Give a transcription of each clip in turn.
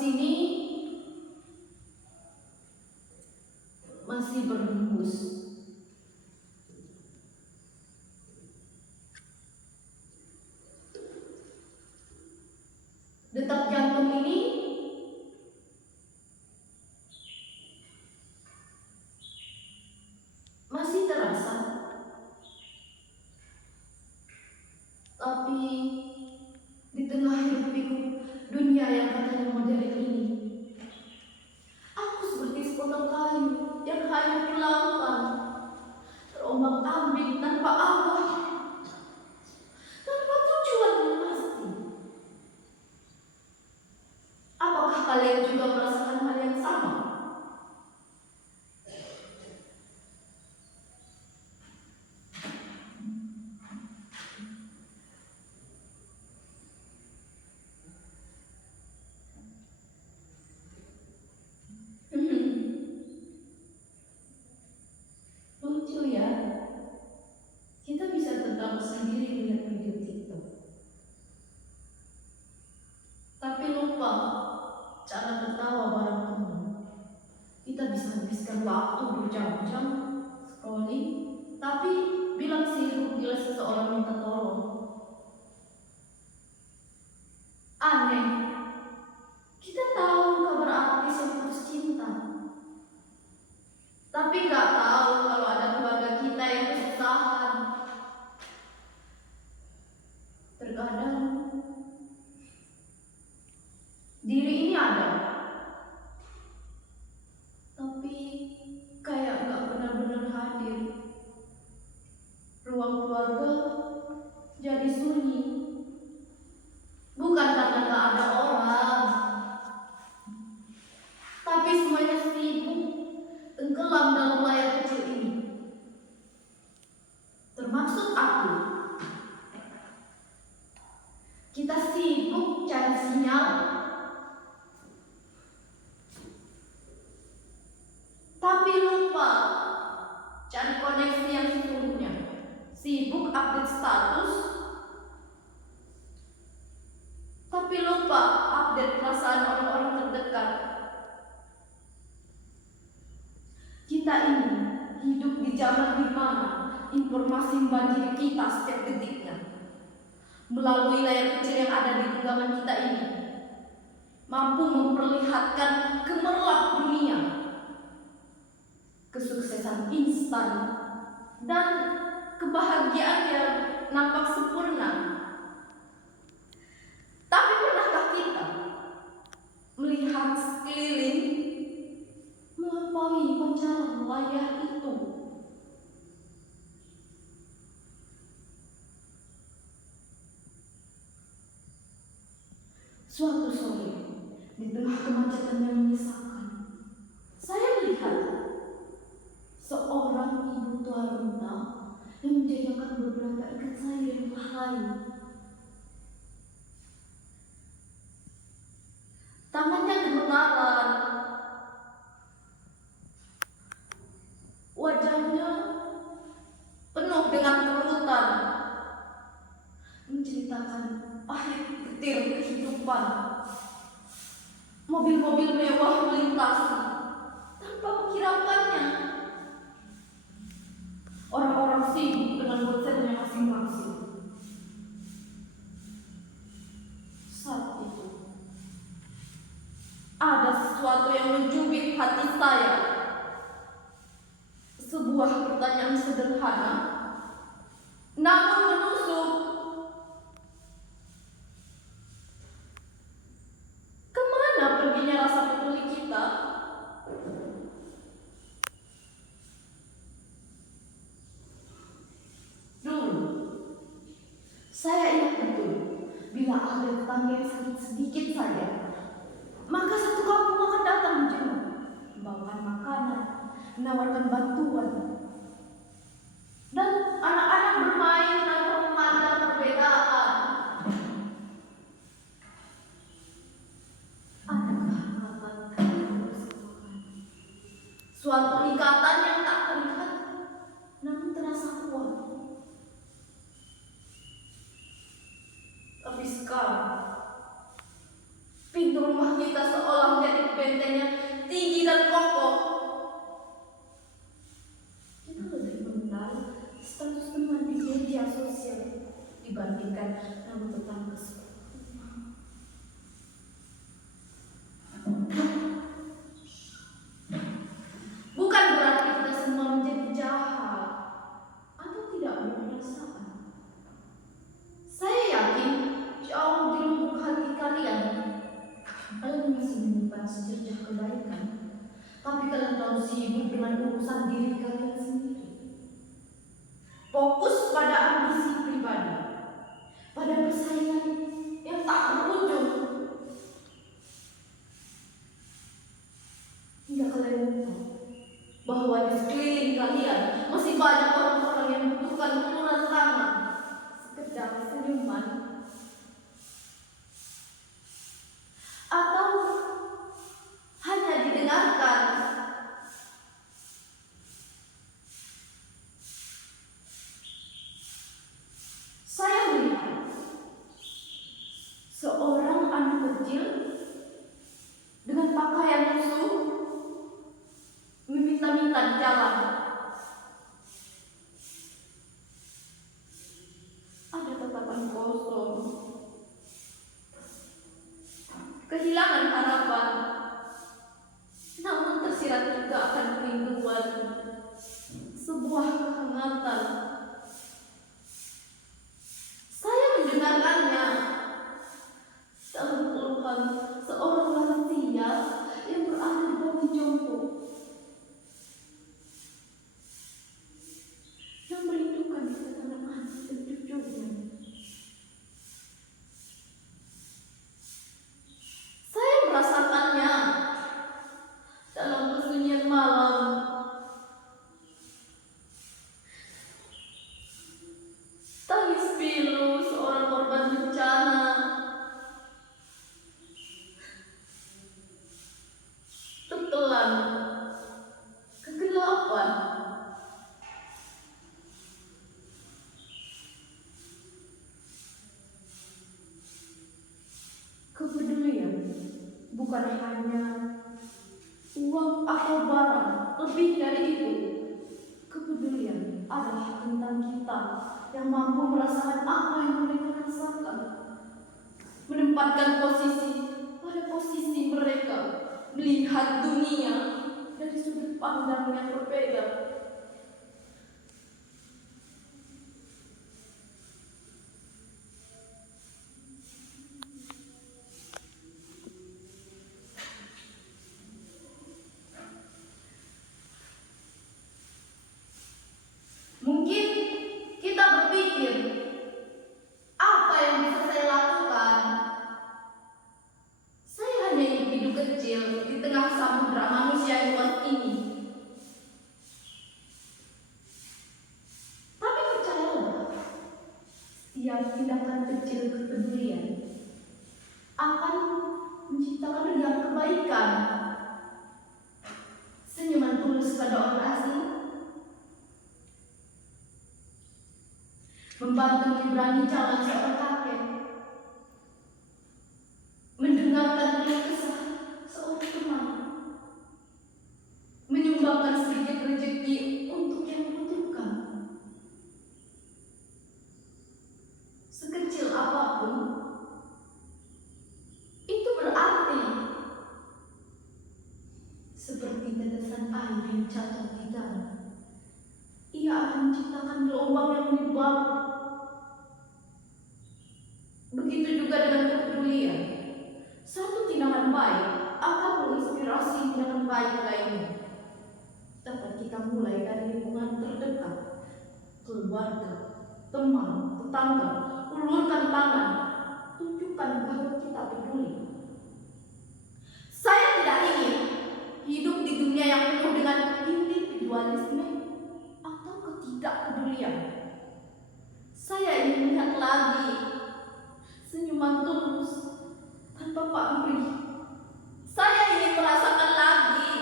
sini masih berhembus. Detak jantung ini masih terasa, tapi di tengah hiruk-pikuk dunia yang katanya modern ini, aku seperti sepotong kayu yang hanyut di lautan, terombang-ambing tanpa arah, tanpa tujuan yang pasti. Apakah kalian juga merasakan hal yang sama? Lucu ya, kita bisa tertawa sendiri melihat video TikTok, tapi lupa cara tertawa bareng teman. Kita bisa habiskan waktu berjam-jam scrolling, tapi bilang sibuk bila seseorang minta tolong. Aneh, kita tahu kabar artis yang putus cinta, tapi nggak tahu kalau ada keluarga kita yang kesusahan. Terkadang diri ini ada, tapi kayak nggak benar-benar hadir. Ruang keluarga jadi sunyi, bukan karena nggak ada orang, tapi semuanya sibuk tenggelam dalam layar kecil ini, termasuk aku. Kita sibuk cari sinyal, tapi lupa cari koneksi yang sesungguhnya. Sibuk update status, tapi lupa update perasaan orang-orang terdekat. Kita ini hidup di zaman di mana informasi membanjiri kita setiap detiknya. Melalui layar kecil yang ada di genggaman kita ini, mampu memperlihatkan gemerlap dunia, kesuksesan instan, dan kebahagiaan yang nampak sempurna. Tapi pernahkah kita melihat sekeliling melampaui pancaran layar itu? Suatu sore, di tengah kemacetan yang menyesakan, saya melihat seorang ibu tua renta yang menjajakan beberapa ikat sayur yang lain. Tangannya gemetaran, wajahnya penuh dengan kerutan, menceritakan pahit getir kehidupan. Mobil-mobil mewah melintasi tanpa menghiraukannya. Orang-orang sibuk dengan bosannya masing-masing. Saat itu ada sesuatu yang mencubit hati saya. Sebuah pertanyaan sederhana, namun menusuk. Kemana perginya rasa peduli kita? Dulu, saya ingat betul, bila ada tetangga yang sakit sedikit saja, maka satu kampung akan datang menjenguk, membawakan makanan, menawarkan bantuan, dan anak-anak bermain tanpa memandang perbedaan. Ada kehangatan kebersamaan, suatu ikatan yang tak terlihat namun terasa kuat. Tapi sekarang pintu rumah kita seolah yang tinggi dan kokoh. Kita lebih mengenal status teman di media sosial dibandingkan nama tetangga sekolah. Bukan berarti kita semua menjadi jahat atau tidak berperasaan. Saya yakin jauh di lubuk hati kalian masih menyimpan secercah kebaikan, tapi kalian terlalu sibuk dengan urusan diri kalian sendiri. Fokus pada ambisi pribadi, pada persaingan yang tak berujung, hingga kalian lupa bahwa di sekeliling kalian masih banyak orang-orang yang membutuhkan uluran tangan, sekedar senyuman, atau hanya didengarkan. Saya melihat seorang anak kecil dengan pakaian lusuh meminta-minta di jalan. Ada tatapan kosong, kehilangan harapan, namun tersirat juga akan kerinduan, sebuah kehangatan. Saya mendengarkannya dalam keluhan seorang lansia yang berada di bawah jompo, yang merindukan kedatangan anak dan cucunya. Saya merasakannya dalam kesunyian malam, tangis pilu seorang korban bencana, tetelan, kegelapan, kepedulian bukan hanya uang atau barang, lebih dari itu. Kepedulian adalah tentang kita yang mampu merasakan apa yang mereka rasakan, menempatkan posisi pada posisi mereka, melihat dunia dari sudut pandang yang berbeda. Mungkin kita berpikir, apa yang bisa saya lakukan? Saya hanya individu kecil di tengah samudera manusia yang luas ini. Tapi percayalah, setiap tindakan kecil kepedulian akan menciptakan riang kebaikan. Senyuman tulus pada orang asing, membantu menyeberangi jalan seorang kakek, mendengarkan keluh kesah seorang teman, menyumbangkan sedikit rezeki untuk yang membutuhkan. Sekecil apapun, itu berarti. Seperti tetesan air yang jatuh di dalam, ia akan menciptakan gelombang yang menyebar. Begitu juga dengan kepedulian. Satu tindakan baik akan menginspirasi tindakan baik lainnya. Dapat kita mulai dari lingkungan terdekat, keluarga, teman, tetangga. Ulurkan tangan, tunjukkan bahwa kita peduli. Saya tidak ingin hidup di dunia yang penuh dengan individualisme atau ketidakpedulian. Saya ingin melihat lagi senyuman tulus tanpa pamrih. Saya ingin merasakan lagi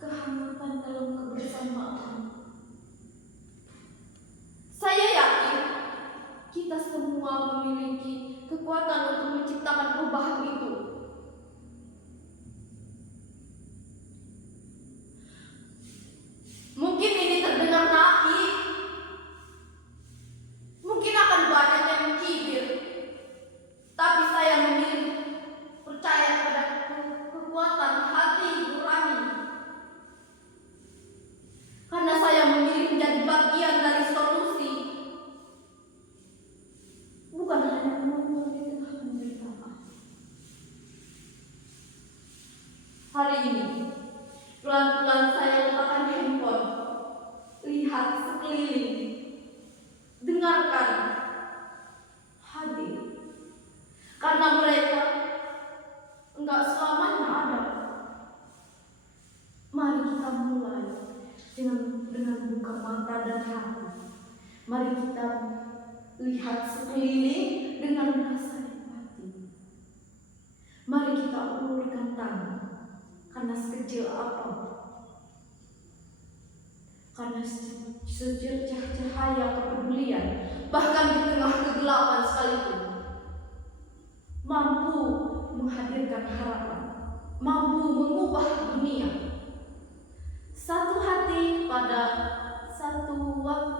kehangatan dalam kebersamaan. Saya yakin kita semua memiliki kekuatan untuk menciptakan perubahan itu. dengarkan, hadir. Karena mereka enggak selamanya ada. Mari kita mulai dengan buka mata dan hati. Mari kita lihat sekeliling dengan rasa empati. Mari kita ulurkan tangan, karena sekecil apapun, karena secercah cahaya kepedulian, bahkan di tengah kegelapan sekalipun, mampu menghadirkan harapan, mampu mengubah dunia. Satu hati pada satu waktu